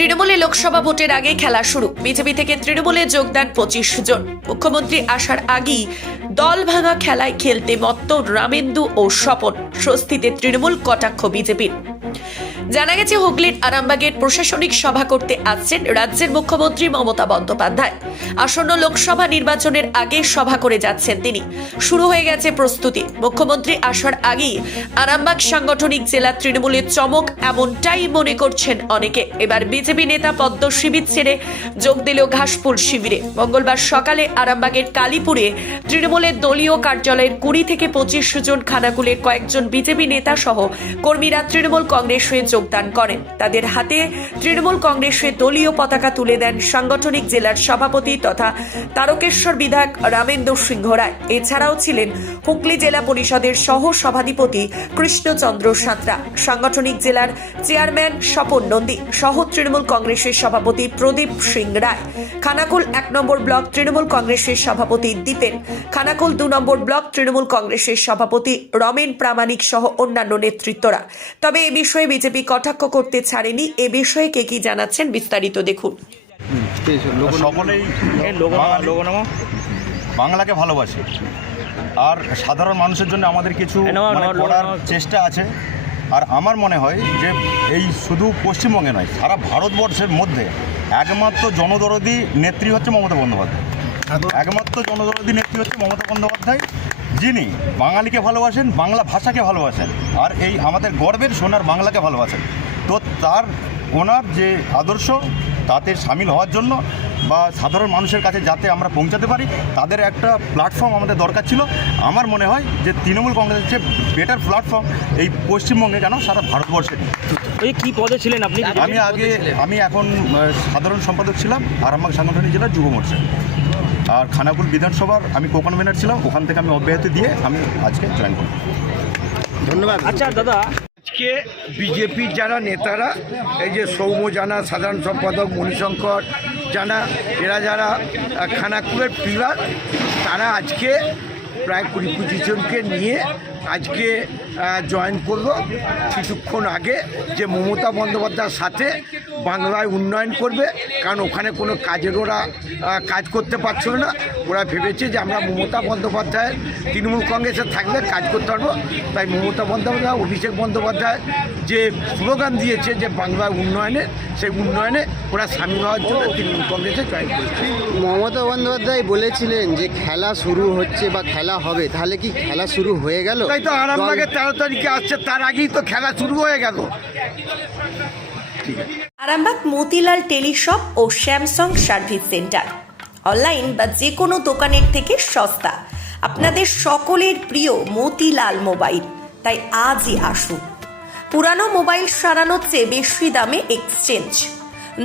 তৃণমূলে লোকসভা ভোটের আগে খেলা শুরু। বিজেপি থেকে তৃণমূলে যোগদান পঁচিশ জন। মুখ্যমন্ত্রী আসার আগেই দল ভাঙা খেলায় খেলতে মত্ত রামেন্দু ও স্বপন। স্বস্তিতে তৃণমূল কটাক্ষ বিজেপির। জানা গেছে, হুগলির আরামবাগের প্রশাসনিক সভা করতে আসছেন রাজ্যের মুখ্যমন্ত্রী মমতা বন্দ্যোপাধ্যায়। আসন্ন লোকসভা নির্বাচনের আগে সভা করে যাচ্ছেন তিনি। শুরু হয়ে গেছে প্রস্তুতি। মুখ্যমন্ত্রী আসার আগেই আরামবাগ সাংগঠনিক জেলা তৃণমূলের চমক এমনটাই মনে করছেন অনেকে। এবার বিজেপি নেতা পদ্ম শিবির ছেড়ে যোগ দিল ঘাসপুর শিবিরে। মঙ্গলবার সকালে আরামবাগের কালীপুরে তৃণমূলের দলীয় কার্যালয়ের কুড়ি থেকে পঁচিশ জন খানাকুলের কয়েকজন বিজেপি নেতা সহ কর্মীরা তৃণমূল কংগ্রেস হয়ে যোগদান করেন। তাদের হাতে তৃণমূল কংগ্রেসের দলীয় পতাকা তুলে দেন সাংগঠনিক জেলার সভাপতি তথা তারকেশ্বর বিধায়ক রামেন্দ্র সিংহ রায়। এছাড়াও ছিলেন হুগলি জেলা পরিষদের সহ সভাধিপতি কৃষ্ণচন্দ্র সাঁতরা, সাংগঠনিক জেলার চেয়ারম্যান স্বপন নন্দী, সহ তৃণমূল কংগ্রেসের সভাপতি প্রদীপ সিং রায়। খানাকুল এক নম্বর ব্লক তৃণমূল কংগ্রেসের সভাপতি দীপেন। খানাকুল দু নম্বর ব্লক তৃণমূল কংগ্রেসের সভাপতি রমেন প্রামাণিক সহ অন্যান্য নেতৃত্বরা। তবে এ বিষয়ে বিজেপি কটাক্ষ করতে ছাড়েনি। এ বিষয়ে কে কি জানাচ্ছেন বিস্তারিত দেখুন। সকলেই বাংলাকে ভালোবাসে। আর সাধারণ মানুষের জন্য আমাদের কিছু মানে করার চেষ্টা আছে। আর আমার মনে হয় যে এই শুধু পশ্চিমবঙ্গে নয় সারা ভারতবর্ষের মধ্যে একমাত্র জনদরদি নেত্রী হচ্ছে মমতা বন্দ্যোপাধ্যায়। একমাত্র জনদরদি নেত্রী হচ্ছে মমতা বন্দ্যোপাধ্যায়। যিনি বাঙালিকে ভালোবাসেন বাংলা ভাষাকে ভালোবাসেন আর এই আমাদের গর্বের সোনার বাংলাকে ভালোবাসেন তো তার ওনার যে আদর্শ তাতে সামিল হওয়ার জন্য বা সাধারণ মানুষের কাছে যাতে আমরা পৌঁছাতে পারি তাদের একটা প্ল্যাটফর্ম আমাদের দরকার ছিল। আমার মনে হয় যে তৃণমূল কংগ্রেসের চেয়ে বেটার প্ল্যাটফর্ম এই পশ্চিমবঙ্গে কেন সারা ভারতবর্ষে। ওই কি পদে ছিলেন আপনি? আমি আগে আমি এখন সাধারণ সম্পাদক ছিলাম আরামবাগ সাংগঠনিক জেলার যুব মোর্চা। আর খানাকুল বিধানসভার আমি কোকনভেনার ছিলাম ওখান থেকে আমি অব্যাহতি দিয়ে আমি আজকে জয়েন করলাম। আচ্ছা দাদা। আজকে বিজেপির যারা নেতারা এই যে সৌম্য জানা সাধারণ সম্পাদক মণিশঙ্কর জানা এরা যারা আহ, খানাকুলের পিলার তারা আজকে প্রায় কুড়ি পঁচিশ জনকে নিয়ে আজকে জয়েন করল। কিছুক্ষণ আগে যে মমতা বন্দ্যোপাধ্যায়ের সাথে বাংলায় উন্নয়ন করবে কারণ ওখানে কোনো কাজের ওরা কাজ করতে পারছিল না। ওরা ভেবেছে যে আমরা মমতা বন্দ্যোপাধ্যায়ের তৃণমূল কংগ্রেসে থাকলে কাজ করতে পারব। তাই মমতা বন্দ্যোপাধ্যায় অভিষেক বন্দ্যোপাধ্যায় যে স্লোগান দিয়েছে যে বাংলার উন্নয়নে সেই উন্নয়নে ওরা সামিল হওয়ার জন্য তৃণমূল কংগ্রেসে জয়েন করেছে। মমতা বন্দ্যোপাধ্যায় বলেছিলেন যে খেলা শুরু হচ্ছে বা খেলা হবে তাহলে কি খেলা শুরু হয়ে গেল? তাই তো আরামবাগে তেরো তারিখে আসছে তার আগেই তো খেলা শুরু হয়ে গেল। আরামবাগ, মতিলাল টেলিশপ ও স্যামসাং সার্ভিস সেন্টার। অনলাইন বা যে কোনো দোকানের থেকে সস্তা। আপনাদের সকলের প্রিয় মতিলাল মোবাইল। তাই আজই আসুন। পুরানো মোবাইল সারানোর চেয়ে বেশি দামে এক্সচেঞ্জ।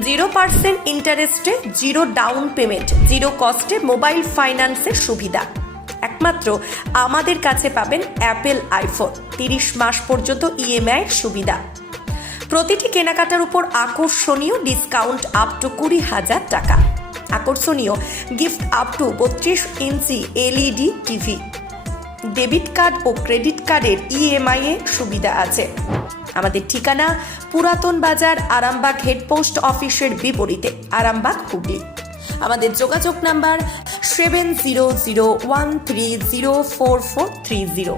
জিরো পার্সেন্ট ইন্টারেস্টে, জিরো ডাউন পেমেন্ট, জিরো কস্টে মোবাইল ফাইন্যান্সের সুবিধা। একমাত্র আমাদের কাছে পাবেন অ্যাপেল আইফোন। তিরিশ মাস পর্যন্ত ইএমআই সুবিধা। প্রতিটি কেনাকাটার উপর আকর্ষণীয় ডিসকাউন্ট আপ টু কুড়ি হাজার টাকা। আকর্ষণীয় গিফট আপ টু বত্রিশ inch LED TV debit card ও ক্রেডিট কার্ডের ইএমআই এ সুবিধা আছে। আমাদের ঠিকানা পুরাতন বাজার আরামবাগ হেডপোস্ট অফিসের বিপরীতে, আরামবাগ হুগলি। আমাদের যোগাযোগ number seven zero zero one three zero four four three zero